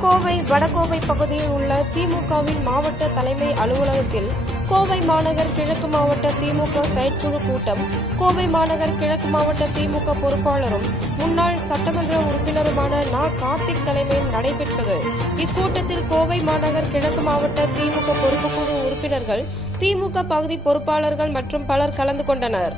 கோவை வடகோவை பகுதியில் உள்ள திமுகவின் மாவட்ட தலைமை அலுவலகத்தில் கோவை மாநகர் கிழக்கு மாவட்ட திமுக செயற்குழு கூட்டம் கோவை மாநகர் கிழக்கு மாவட்ட திமுக பொறுப்பாளரும் முன்னாள் சட்டமன்ற உறுப்பினருமான நா. கார்த்திக் தலைமையில் நடைபெற்றது. இக்கூட்டத்தில் கோவை மாநகர் கிழக்கு மாவட்ட திமுக பொறுப்புக்குழு உறுப்பினர்கள், திமுக பகுதி பொறுப்பாளர்கள் மற்றும் பலர் கலந்து கொண்டனர்.